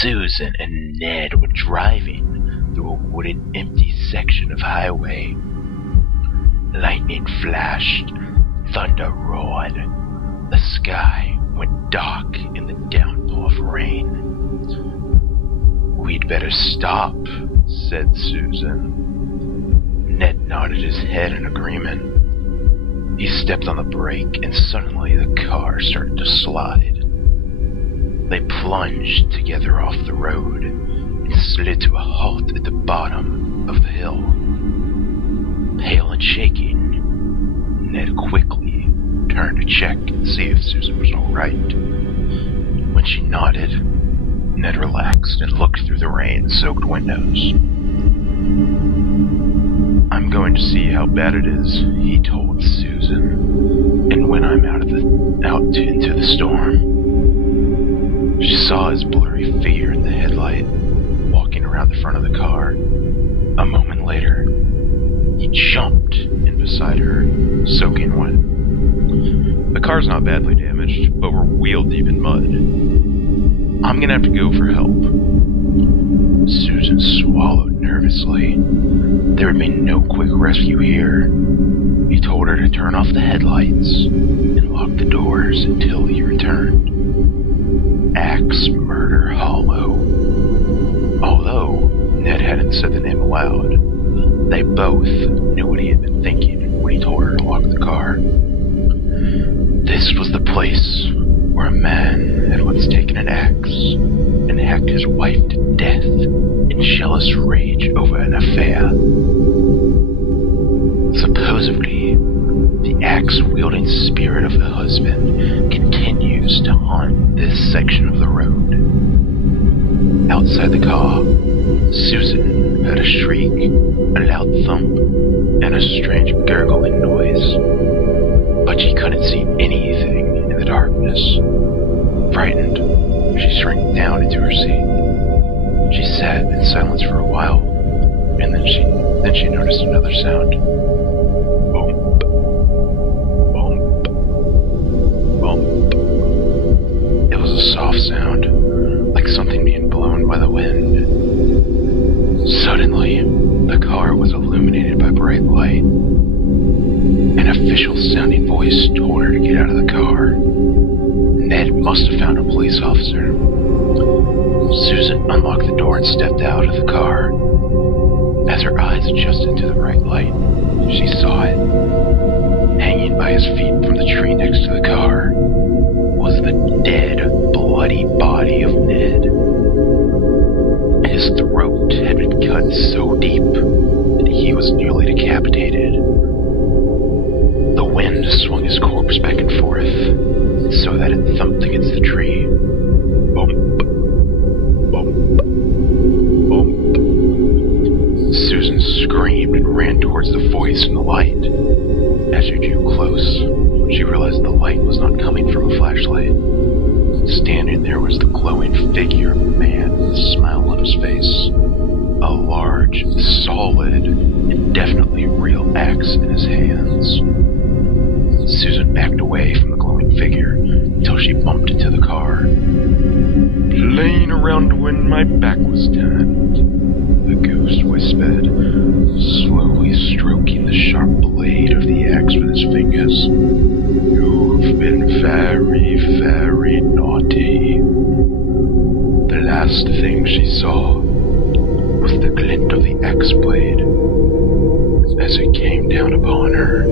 Susan and Ned were driving through a wooded, empty section of highway. Lightning flashed, thunder roared. The sky went dark in the downpour of rain. "We'd better stop," said Susan. Ned nodded his head in agreement. He stepped on the brake, and suddenly the car started to slide. They plunged together off the road and slid to a halt at the bottom of the hill. Pale and shaking, Ned quickly turned to check and see if Susan was all right. When she nodded, Ned relaxed and looked through the rain-soaked windows. "I'm going to see how bad it is," he told Susan, "and when I'm out into the storm." She saw his blurry figure in the headlight, walking around the front of the car. A moment later, he jumped in beside her, soaking wet. "The car's not badly damaged, but we're wheel-deep in mud. I'm gonna have to go for help." Susan swallowed nervously. There would be no quick rescue here. He told her to turn off the headlights and lock the doors until he returned. Axe Murder Hollow. Although Ned hadn't said the name aloud, they both knew what he had been thinking when he told her to lock the car. This was the place where a man had once taken an axe and hacked his wife to death in jealous rage over an affair. Supposedly, the axe-wielding spirit of the husband continues to haunt this section of the road. Outside the car, Susan heard a shriek, a loud thump, and a strange gurgling noise. But she couldn't see anything in the darkness. Frightened, she shrank down into her seat. She sat in silence for a while, and then she noticed another sound. Bump, bump, bump. It was a soft sound, like something being blown by the wind. Suddenly, the car was illuminated by bright light. An official-sounding voice told her to get out of the car. Ned must have found a police officer. Susan unlocked the door and stepped out of the car. As her eyes adjusted to the bright light, she saw it. Hanging by his feet from the tree next to the car was the dead, bloody body of Ned. His throat had been cut so deep that he was nearly decapitated. The wind swung his corpse back and forth, so that it thumped against the tree. Bump, bump, bump. Susan screamed and ran towards the voice in the light. As she drew close, she realized the light was not coming from a flashlight. Standing there was the glowing figure of a man with a smile on his face. A large, solid, and definitely real axe in his hands. Susan backed away from the glowing figure until she bumped into the car. "Playing around when my back was turned," the ghost whispered, slowly stroking the sharp blade of the axe with his fingers. "You've been very, very naughty." The last thing she saw was the glint of the axe blade as it came down upon her.